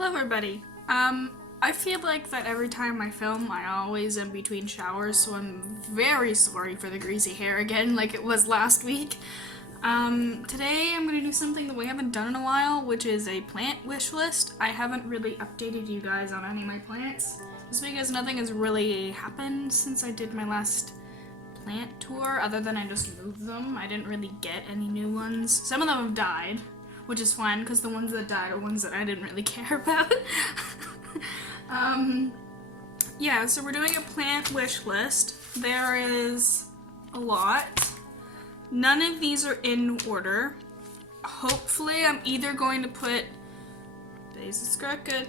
Hello everybody. I feel like that every time I film, I always am between showers, so I'm very sorry for the greasy hair again, like it was last week. Today I'm gonna do something that we haven't done in a while, which is a plant wish list. I haven't really updated you guys on any of my plants, just because nothing has really happened since I did my last plant tour, other than I just moved them. I didn't really get any new ones. Some of them have died, which is fine, because the ones that died are ones that I didn't really care about. Yeah, so we're doing a plant wish list. There is a lot. None of these are in order. Hopefully I'm either going to put... Base is crooked.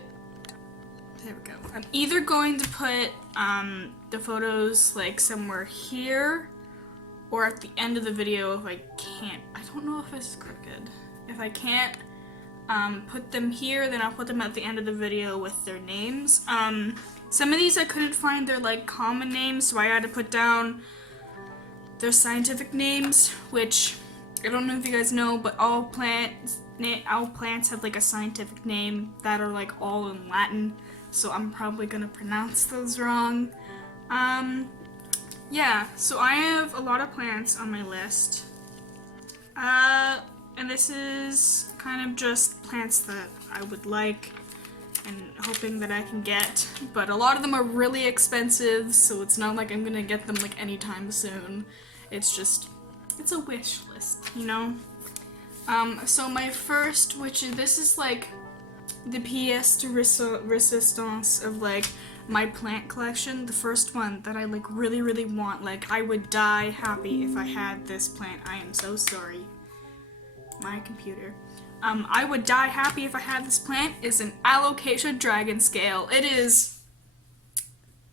There we go. I'm either going to put the photos like somewhere here or at the end of the video if I can't. I don't know if it's crooked. If I can't put them here, then I'll put them at the end of the video with their names. Some of these I couldn't find their like common names, so I had to put down their scientific names, which I don't know if you guys know, but all plants have like a scientific name that are like all in Latin, so I'm probably gonna pronounce those wrong. Yeah, so I have a lot of plants on my list. And this is kind of just plants that I would like and hoping that I can get, but a lot of them are really expensive, so it's not like I'm gonna get them like anytime soon. It's a wish list, you know? So my first, this is like the pièce de resistance of like my plant collection. The first one that I like really want, like I would die happy if I had this plant. I am so sorry. My computer. I would die happy if I had this plant is an Alocasia dragon scale. It is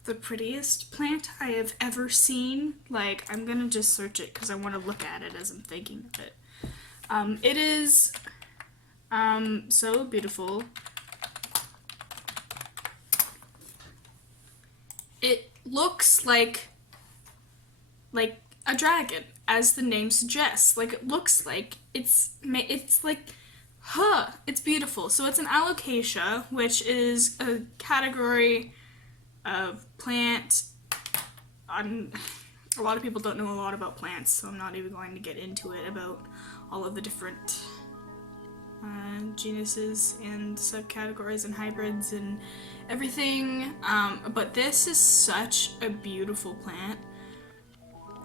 the prettiest plant I have ever seen. Like, I'm gonna just search it because I want to look at it as I'm thinking of it. It is so beautiful. It looks like a dragon, as the name suggests. Like, it looks like it's like, it's beautiful. So it's an alocasia, which is a category of plant. A lot of people don't know a lot about plants, so I'm not even going to get into it about all of the different genuses and subcategories and hybrids and everything. But this is such a beautiful plant.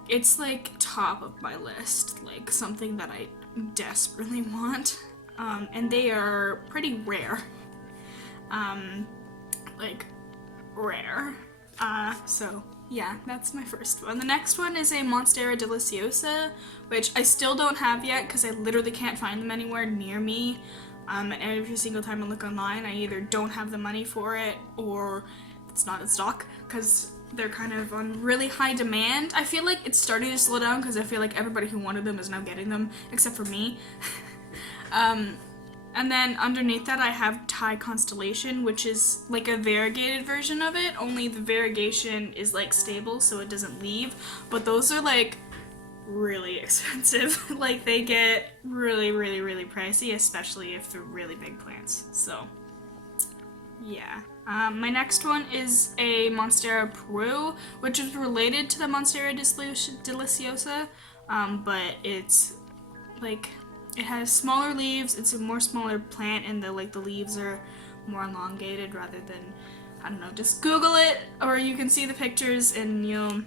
It's like top of my list, like something that I desperately want, and they are pretty rare, like rare. So yeah, that's my first one. The next one is a Monstera deliciosa, which I still don't have yet because I literally can't find them anywhere near me. And every single time I look online, I either don't have the money for it or it's not in stock because they're kind of on really high demand. I feel like it's starting to slow down because I feel like everybody who wanted them is now getting them, except for me. And then underneath that I have Thai Constellation, which is like a variegated version of it, only the variegation is like stable so it doesn't leave, but those are like really expensive. Like they get really pricey, especially if they're really big plants. So yeah. My next one is a Monstera Peru, which is related to the Monstera deliciosa, but it's like, it has smaller leaves, it's a more smaller plant, and the leaves are more elongated rather than, I don't know, just Google it, or you can see the pictures and you'll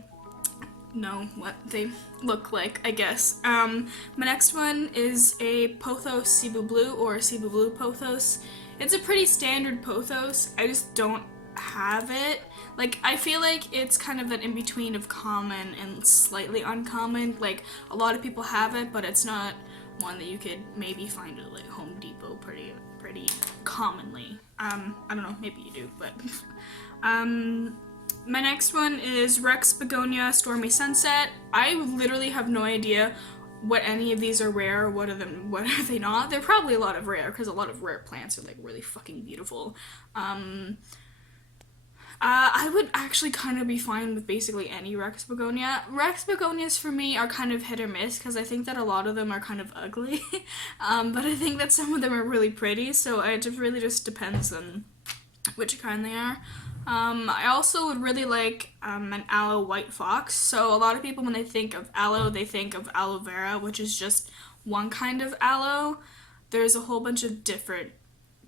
know what they look like, I guess. My next one is a Pothos Cebu Blue, or Cebu Blue Pothos. It's a pretty standard pothos, I just don't have it. Like, I feel like it's kind of that in-between of common and slightly uncommon. Like, a lot of people have it, but it's not one that you could maybe find at like Home Depot pretty commonly. I don't know, maybe you do, but my next one is Rex Begonia Stormy Sunset. I literally have no idea what any of these are rare, what are they not. They're probably a lot of rare, because a lot of rare plants are like really fucking beautiful. I would actually kind of be fine with basically any Rex begonia. Rex begonias for me are kind of hit or miss because I think that a lot of them are kind of ugly, but I think that some of them are really pretty, so it just really just depends on which kind they are. I also would really like an aloe white fox. So a lot of people, when they think of aloe, they think of aloe vera, which is just one kind of aloe. There's a whole bunch of different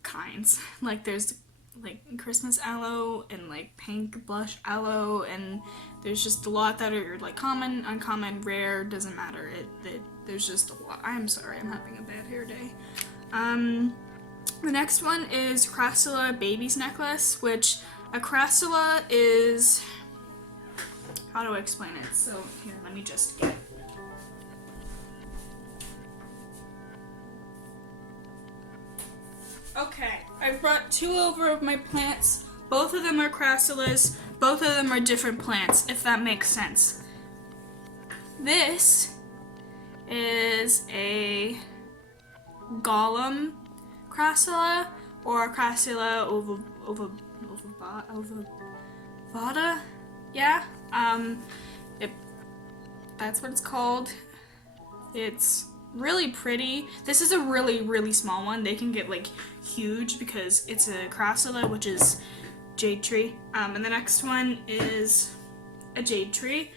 kinds. Like there's like Christmas aloe and like pink blush aloe, and there's just a lot that are like common, uncommon, rare, doesn't matter. There's just a lot. I'm sorry, I'm having a bad hair day. The next one is Crassula Baby's Necklace, which a Crassula is, how do I explain it? So here, let me just get. Okay, I brought 2 over of my plants. Both of them are Crassulas. Both of them are different plants, if that makes sense. This is a Gollum Crassula, or Crassula ovata. Yeah, that's what it's called. It's really pretty. This is a really, really small one. They can get like huge because it's a Crassula, which is jade tree. And the next one is a jade tree.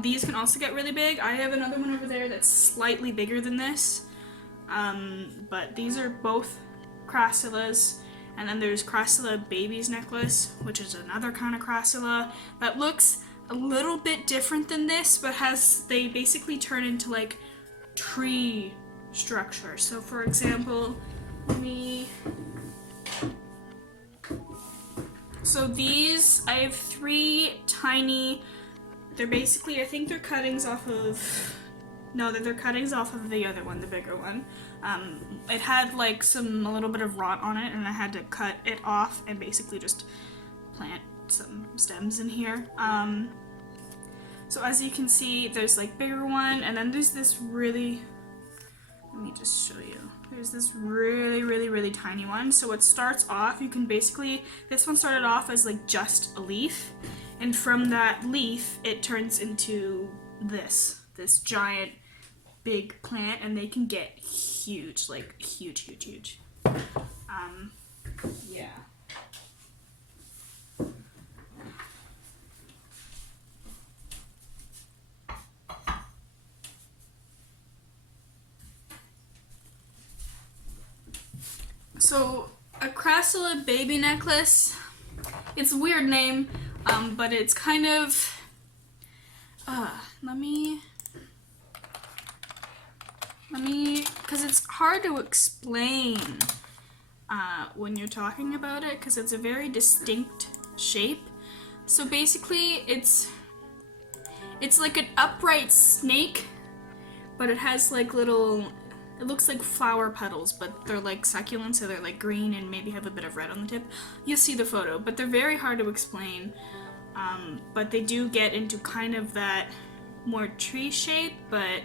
These can also get really big. I have another one over there that's slightly bigger than this. But these are both Crassulas. And then there's Crassula Baby's Necklace, which is another kind of Crassula that looks a little bit different than this, but they basically turn into like tree structure. So for example, so these, I have 3 tiny, they're basically, I think they're cuttings off of, no, they're cuttings off of the other one, the bigger one. It had like a little bit of rot on it, and I had to cut it off and basically just plant some stems in here. So as you can see, there's like bigger one, and then there's this really, let me just show you. There's this really, really, really tiny one. So it starts off, you can basically, this one started off as like just a leaf, and from that leaf, it turns into this giant, big plant, and they can get huge, like huge, huge, huge. Yeah. So, a Crassula Baby Necklace, it's a weird name, but it's kind of, because it's hard to explain when you're talking about it, because it's a very distinct shape. So basically, it's like an upright snake, but it has like little, it looks like flower petals, but they're like succulent, so they're like green and maybe have a bit of red on the tip. You'll see the photo, but they're very hard to explain. But they do get into kind of that more tree shape, but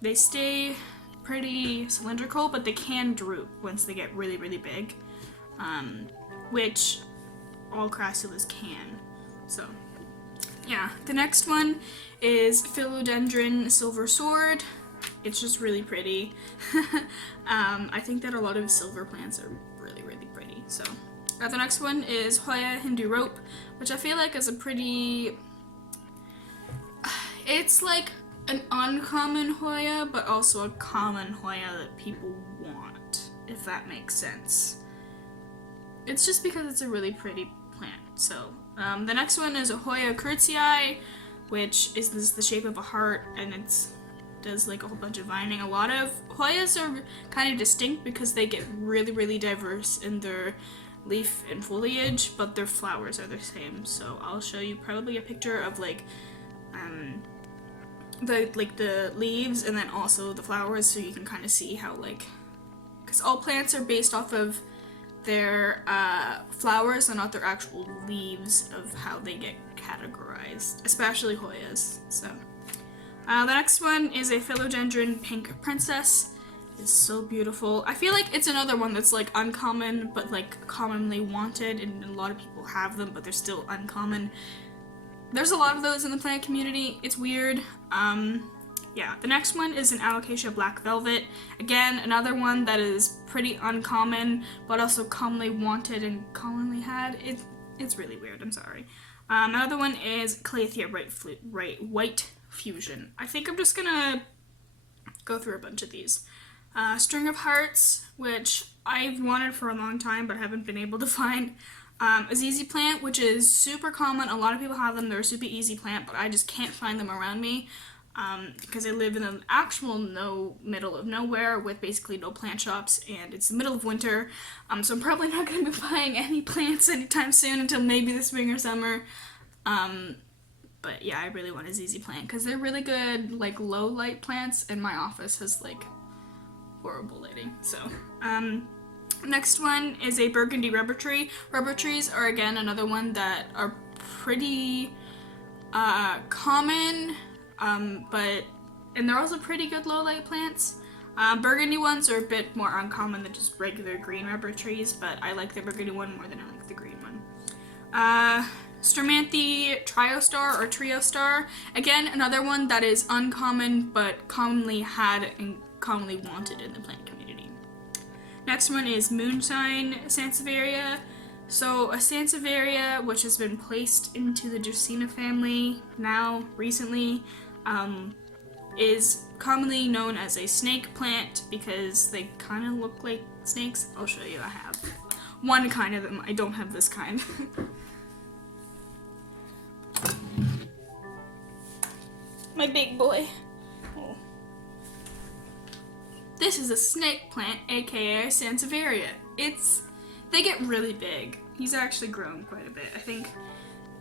they stay pretty cylindrical, but they can droop once they get really, really big, which all Crassulas can. So, yeah. The next one is Philodendron Silver Sword. It's just really pretty. I think that a lot of silver plants are really, really pretty. So, the next one is Hoya Hindu Rope, which I feel like is a pretty, it's like an uncommon Hoya, but also a common Hoya that people want, if that makes sense. It's just because it's a really pretty plant. So, the next one is a Hoya Curtsii, which is the shape of a heart, and it's does like a whole bunch of vining. A lot of Hoyas are kind of distinct because they get really, really diverse in their leaf and foliage, but their flowers are the same. So I'll show you probably a picture of like the leaves and then also the flowers, so you can kind of see how, like, because all plants are based off of their flowers and not their actual leaves of how they get categorized, especially Hoyas. So the next one is a Philodendron Pink Princess. is so beautiful. I feel like it's another one that's like uncommon, but like commonly wanted, and a lot of people have them, but they're still uncommon. There's a lot of those in the plant community. It's weird. Yeah, the next one is an Alocasia Black Velvet. Again, another one that is pretty uncommon, but also commonly wanted and commonly had. It's really weird, I'm sorry. Another one is Calathea White Fusion. I think I'm just gonna go through a bunch of these. String of Hearts, which I've wanted for a long time, but haven't been able to find. A ZZ plant, which is super common. A lot of people have them. They're a super easy plant, but I just can't find them around me. Because I live in an actual middle of nowhere with basically no plant shops, and it's the middle of winter, so I'm probably not going to be buying any plants anytime soon until maybe the spring or summer. But yeah, I really want a ZZ plant because they're really good, like low light plants, and my office has like horrible lighting. So next one is a burgundy rubber tree. Rubber trees are again another one that are pretty common. And they're also pretty good low light plants. Burgundy ones are a bit more uncommon than just regular green rubber trees, but I like the burgundy one more than I like the green one. Stramanthe Triostar or Triostar. Again, another one that is uncommon, but commonly had and commonly wanted in the plant community. Next one is Moonshine Sansevieria. So a Sansevieria, which has been placed into the Dracaena family now, recently, is commonly known as a snake plant because they kind of look like snakes. I'll show you, I have one kind of them, I don't have this kind. My big boy. Oh. This is a snake plant, aka a Sansevieria. They get really big. He's actually grown quite a bit. I think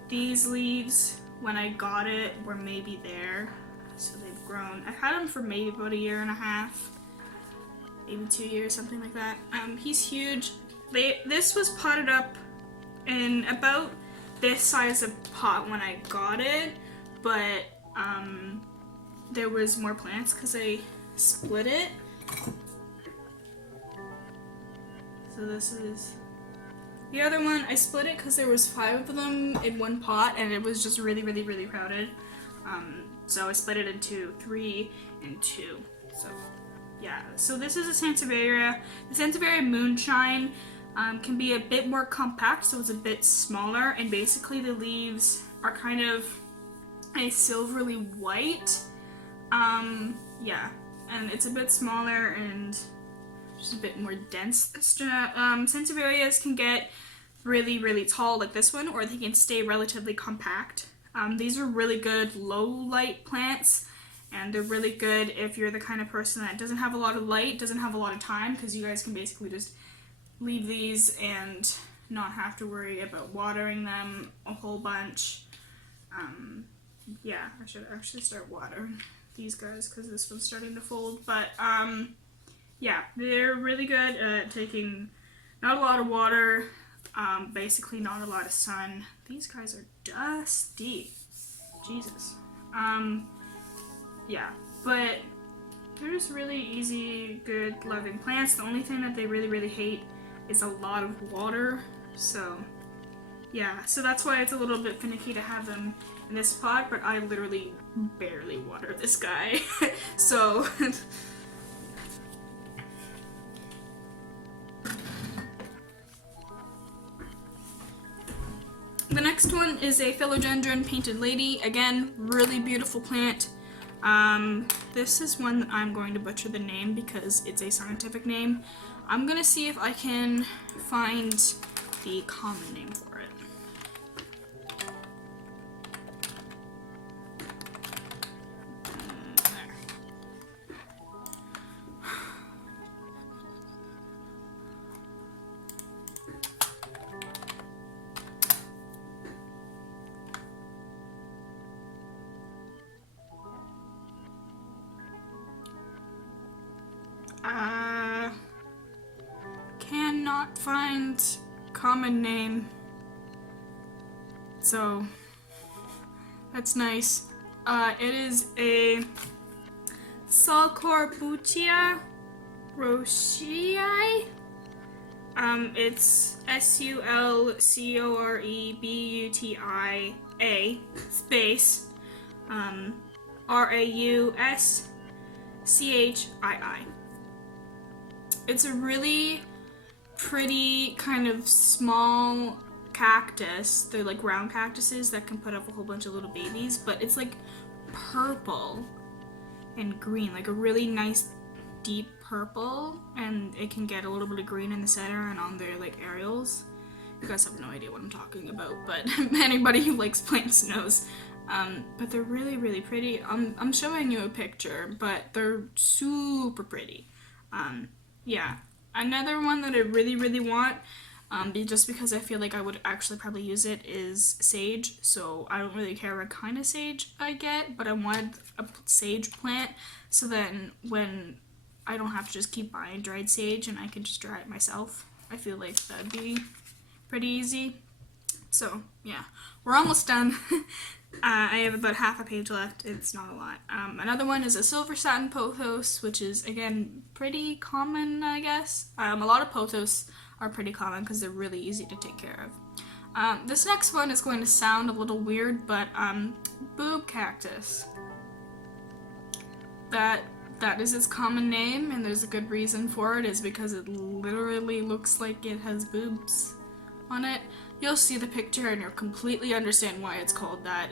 these leaves, when I got it, were maybe there. So they've grown. I've had him for maybe about 1.5 years, maybe 2 years, something like that. He's huge. This was potted up in about this size of pot when I got it, but there was more plants because I split it. So this is the other one. I split it because there was 5 of them in one pot and it was just really, really, really crowded. So I split it into 3 and 2. So yeah, so this is a Sansevieria. The Sansevieria Moonshine can be a bit more compact, so it's a bit smaller, and basically the leaves are kind of a silvery white. Yeah, and it's a bit smaller and just a bit more dense. Sansevierias can get really, really tall like this one, or they can stay relatively compact. These are really good low light plants, and they're really good if you're the kind of person that doesn't have a lot of light, doesn't have a lot of time, because you guys can basically just leave these and not have to worry about watering them a whole bunch. Yeah, I should actually start watering these guys because this one's starting to fold, but yeah, they're really good at taking not a lot of water, basically not a lot of sun. These guys are dusty. Jesus. Yeah, but they're just really easy, good, loving plants. The only thing that they really, really hate is a lot of water. So, yeah, so that's why it's a little bit finicky to have them in this pot, but I literally barely water this guy. So, the next one is a Philodendron Painted Lady. Again, really beautiful plant. This is one that I'm going to butcher the name because it's a scientific name. I'm gonna see if I can find the common name for it. Cannot find common name. So that's nice. It is a Salcorbutia. Sulcorebutia. It's Sulcorebutia space Rauschii. It's a really pretty kind of small cactus. They're like round cactuses that can put up a whole bunch of little babies, but it's like purple and green, like a really nice deep purple, and it can get a little bit of green in the center and on their like aerials. You guys have no idea what I'm talking about, but anybody who likes plants knows. But they're really, really pretty. I'm showing you a picture, but they're super pretty. Yeah. Another one that I really, really want, just because I feel like I would actually probably use it, is sage. So I don't really care what kind of sage I get, but I wanted a sage plant so then when I don't have to just keep buying dried sage and I can just dry it myself. I feel like that'd be pretty easy. So yeah, we're almost done. I have about half a page left. It's not a lot. Another one is a silver satin pothos, which is, again, pretty common, I guess. A lot of pothos are pretty common because they're really easy to take care of. This next one is going to sound a little weird, but boob cactus. That is its common name, and there's a good reason for it, is because it literally looks like it has boobs on it. You'll see the picture and you'll completely understand why it's called that.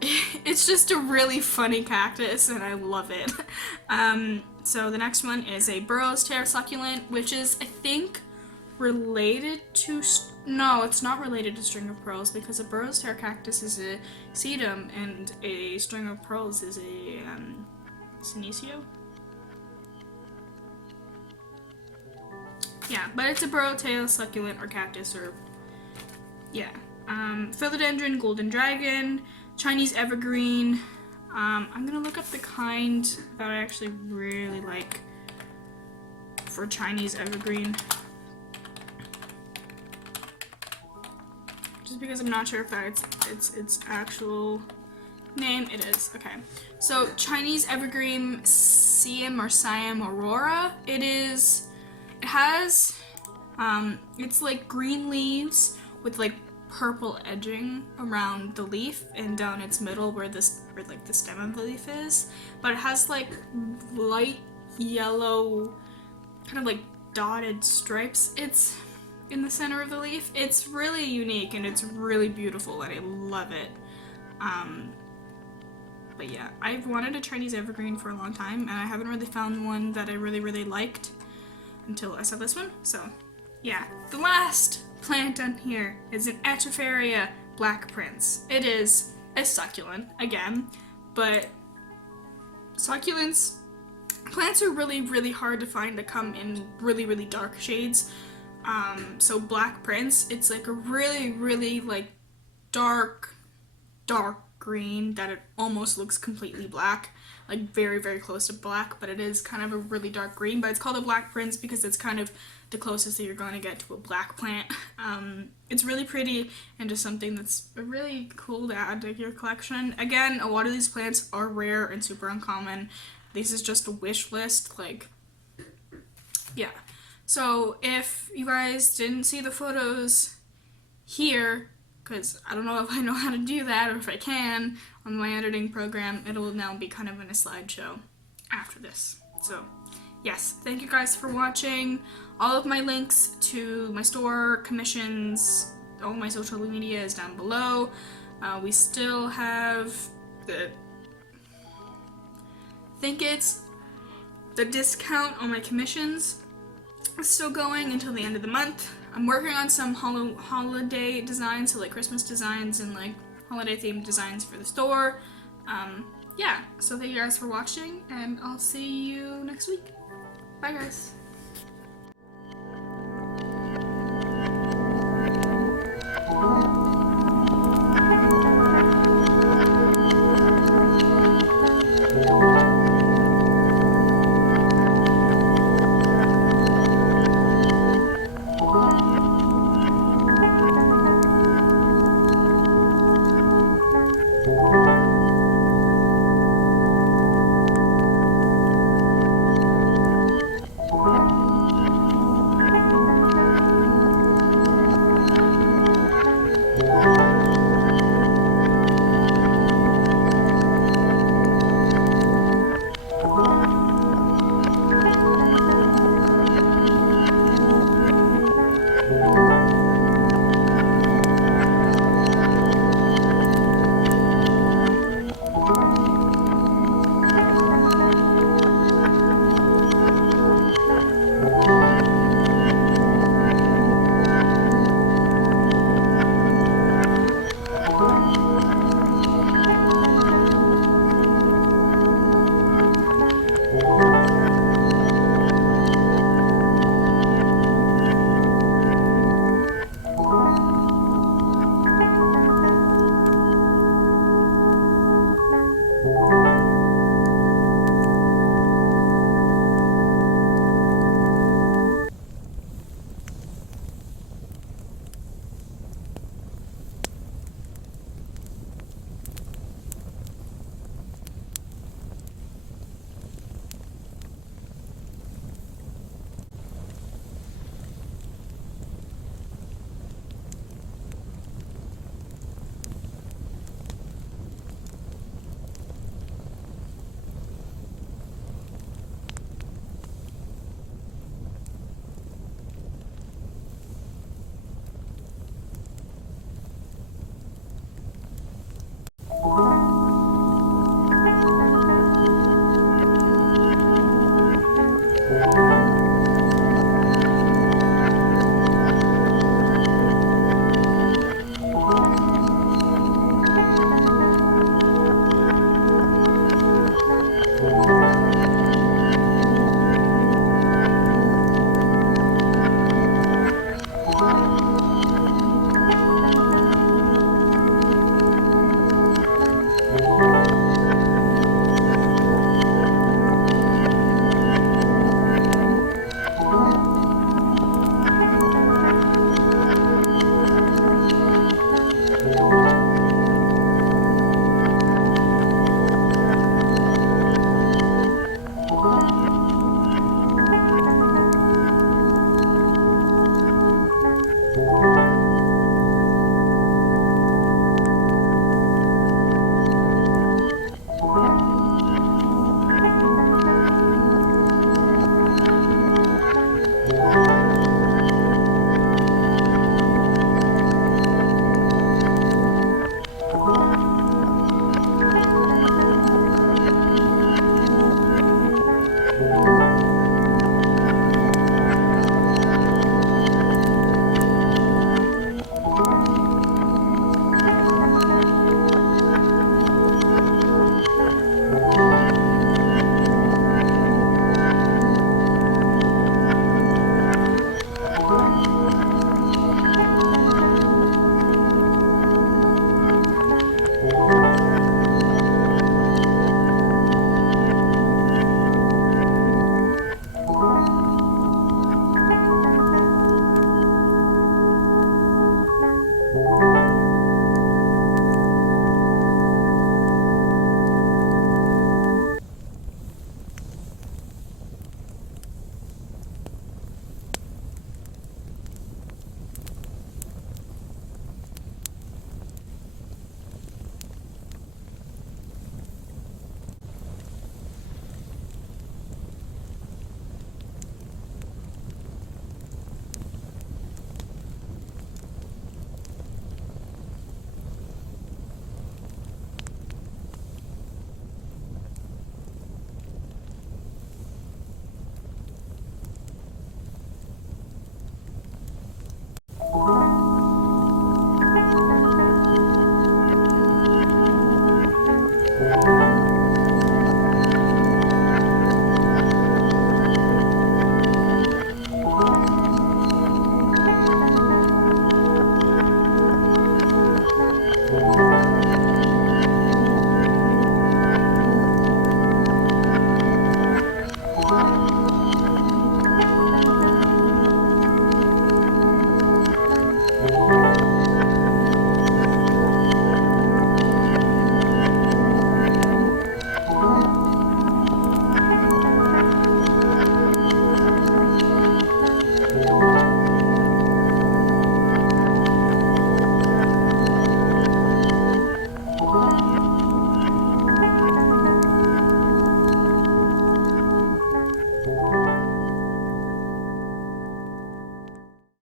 It's just a really funny cactus and I love it. So the next one is a burrow's tear succulent, which is, I think, related to... No, it's not related to string of pearls, because a burrow's tear cactus is a sedum and a string of pearls is a senecio. Yeah, but it's a burrow tail succulent or cactus, or yeah. Philodendron, golden dragon, Chinese evergreen. I'm gonna look up the kind that I actually really like for Chinese evergreen, just because I'm not sure if that's its actual name. It is. Okay, so Chinese evergreen Siam or Siam Aurora. It has, it's like green leaves with like purple edging around the leaf and down its middle where the stem of the leaf is, but it has like light yellow kind of like dotted stripes. It's in the center of the leaf. It's really unique and it's really beautiful and I love it. But yeah, I've wanted a Chinese evergreen for a long time and I haven't really found one that I really, really liked until I saw this one. So yeah, the last plant on here is an Echeveria Black Prince. It is a succulent again, but succulents, plants are really, really hard to find to come in really, really dark shades. So Black Prince, it's like a really, really like dark green that it almost looks completely black, like very, very close to black, but it is kind of a really dark green. But it's called a Black Prince because it's kind of the closest that you're going to get to a black plant. It's really pretty and just something that's really cool to add to your collection. Again, a lot of these plants are rare and super uncommon. This is just a wish list, like, yeah. So if you guys didn't see the photos here, because I don't know if I know how to do that or if I can on my editing program, it will now be kind of in a slideshow after this. So yes, thank you guys for watching. All of my links to my store, commissions, all my social media is down below. We still have I think it's the discount on my commissions is still going until the end of the month. I'm working on some holiday designs, so like Christmas designs and like holiday themed designs for the store. Yeah, so thank you guys for watching and I'll see you next week. Bye guys.